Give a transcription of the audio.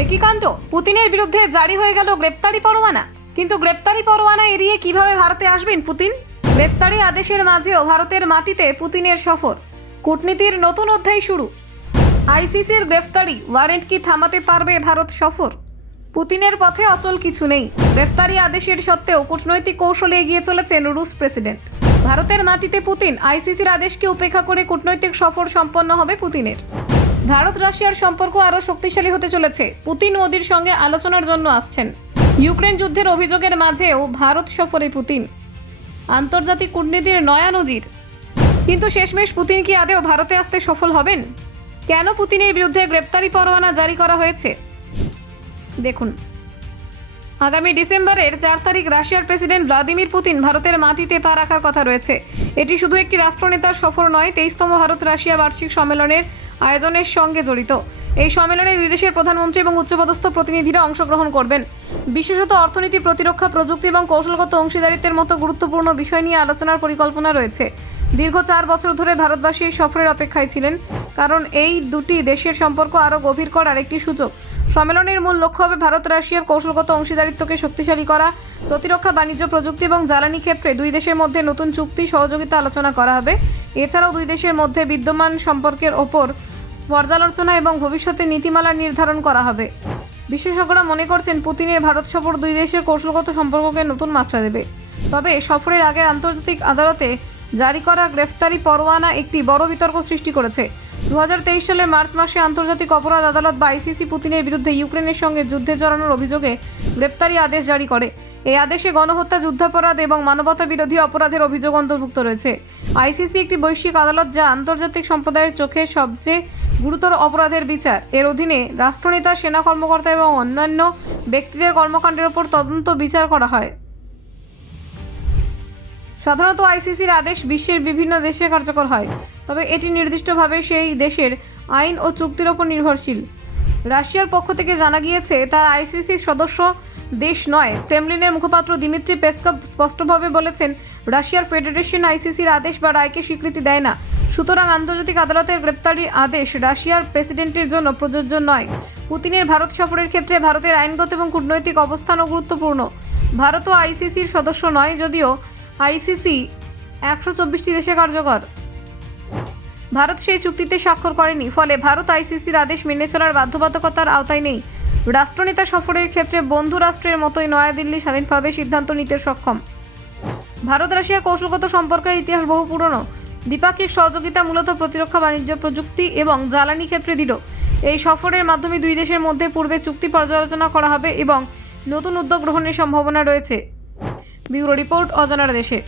একই কাণ্ড। পুতিনের বিরুদ্ধে জারি হয়ে গেল গ্রেপ্তারি পরোয়ানা। কিন্তু গ্রেপ্তারি পরোয়ানা এড়িয়ে কীভাবে ভারতে আসবেন পুতিন? গ্রেপ্তারি আদেশের মাঝেও ভারতের মাটিতে পুতিনের সফর। কূটনীতির নতুন অধ্যায় শুরু। আইসিসির গ্রেফতারি ওয়ারেন্ট কি থামাতে পারবে ভারত সফর? পুতিনের পথে অচল কিছু নেই। গ্রেফতারি আদেশের সত্ত্বেও কূটনৈতিক কৌশলে এগিয়ে চলেছেন রুশ প্রেসিডেন্ট। ভারতের মাটিতে পুতিন আইসিসির আদেশকে উপেক্ষা করে কূটনৈতিক সফর সম্পন্ন হবে পুতিনের। ভারত রাশিয়ার সম্পর্ক আরও শক্তিশালী হতে চলেছে। পুতিন মোদির সঙ্গে আলোচনার জন্য আসছেন। ইউক্রেন যুদ্ধের অভিযোগের মাঝেও ভারত সফরে পুতিন। আন্তর্জাতিক কূটনীতির নয়া নজির। কিন্তু শেষমেশ পুতিন কি আদেও ভারতে আসতে সফল হবেন? কেন পুতিনের বিরুদ্ধে গ্রেপ্তারি পরোয়ানা জারি করা হয়েছে? দেখুন। আগামী ডিসেম্বরের চার তারিখ রাশিয়ার প্রেসিডেন্ট ভ্লাদিমির পুতিন ভারতের মাটিতে পা রাখার কথা রয়েছে। এটি শুধু একটি রাষ্ট্রনেতার সফর নয়, তেইশতম ভারত রাশিয়া বার্ষিক সম্মেলনের আয়োজনের সঙ্গে জড়িত। এই সম্মেলনে দুই দেশের প্রধানমন্ত্রী এবং উচ্চপদস্থ প্রতিনিধিরা অংশগ্রহণ করবেন। বিশেষত অর্থনীতি, প্রতিরক্ষা, প্রযুক্তি এবং কৌশলগত অংশীদারিত্বের মতো গুরুত্বপূর্ণ বিষয় নিয়ে আলোচনার পরিকল্পনা রয়েছে। দীর্ঘ চার বছর ধরে ভারতবাসী এই সফরের অপেক্ষায় ছিলেন, কারণ এই দুটি দেশের সম্পর্ক আরও গভীর করার একটি সুযোগ। সম্মেলনের মূল লক্ষ্য হবে ভারত, রাশিয়ার কৌশলগত অংশীদারিত্বকে শক্তিশালী করা, প্রতিরক্ষা, বাণিজ্য, প্রযুক্তি এবং জ্বালানি ক্ষেত্রে দুই দেশের মধ্যে নতুন চুক্তি, সহযোগিতা আলোচনা করা হবে। এছাড়াও দুই দেশের মধ্যে বিদ্যমান সম্পর্কের ওপর পর্যালোচনা এবং ভবিষ্যতে নীতিমালা নির্ধারণ করা হবে। বিশেষজ্ঞরা মনে করছেন, পুতিনের ভারত সফর দুই দেশের কৌশলগত সম্পর্ককে নতুন মাত্রা দেবে। তবে সফরের আগে আন্তর্জাতিক আদালতে জারি করা গ্রেফতারি পরোয়ানা একটি বড় বিতর্ক সৃষ্টি করেছে। দু সালে মার্চ মাসে আন্তর্জাতিক অপরাধ আদালত বা আইসিসি পুতিনের বিরুদ্ধে ইউক্রেনের সঙ্গে যুদ্ধে জড়ানোর অভিযোগে গ্রেপ্তারি আদেশ জারি করে। এই আদেশে গণহত্যা, যুদ্ধাপরাধ এবং মানবতা বিরোধী অপরাধের অভিযোগ অন্তর্ভুক্ত রয়েছে। আইসিসি একটি বৈশ্বিক আদালত যা আন্তর্জাতিক সম্প্রদায়ের চোখে সবচেয়ে গুরুতর অপরাধের বিচার। এর অধীনে রাষ্ট্রনেতা, সেনা কর্মকর্তা এবং অন্যান্য ব্যক্তিদের কর্মকাণ্ডের ওপর তদন্ত বিচার করা হয়। সাধারণত আইসিসির আদেশ বিশ্বের বিভিন্ন দেশে কার্যকর হয়, তবে এটি নির্দিষ্টভাবে সেই দেশের আইন ও চুক্তির ওপর নির্ভরশীল। রাশিয়ার পক্ষ থেকে জানা গিয়েছে, তার আইসিসির সদস্য দেশ নয়। ক্রেমলিনের মুখপাত্র দিমিত্রি পেসকভ স্পষ্টভাবে বলেছেন, রাশিয়ার ফেডারেশন আইসিসির আদেশ বা রায়কে স্বীকৃতি দেয় না। সুতরাং আন্তর্জাতিক আদালতের গ্রেপ্তারি আদেশ রাশিয়ার প্রেসিডেন্টের জন্য প্রযোজ্য নয়। পুতিনের ভারত সফরের ক্ষেত্রে ভারতের আইনগত এবং কূটনৈতিক অবস্থানও গুরুত্বপূর্ণ। ভারতও আইসিসির সদস্য নয়, যদিও আইসিসি একশো চব্বিশটি দেশে কার্যকর। ভারত সেই চুক্তিতে স্বাক্ষর করেনি, ফলে ভারত আইসিসির আদেশ মেনে চলার বাধ্যবাধকতার আওতায় নেই। রাষ্ট্রনেতা সফরের ক্ষেত্রে বন্ধু রাষ্ট্রের মতোই নয়াদিল্লি স্বাধীনভাবে সিদ্ধান্ত নিতে সক্ষম। ভারত রাশিয়ার কৌশলগত সম্পর্কের ইতিহাস বহু পুরনো। দ্বিপাক্ষিক সহযোগিতা মূলত প্রতিরক্ষা, বাণিজ্য, প্রযুক্তি এবং জ্বালানি ক্ষেত্রে দৃঢ়। এই সফরের মাধ্যমে দুই দেশের মধ্যে পূর্বে চুক্তি পর্যালোচনা করা হবে এবং নতুন উদ্যোগ গ্রহণের সম্ভাবনা রয়েছে। ব্যুরো রিপোর্ট, অজানার দেশে।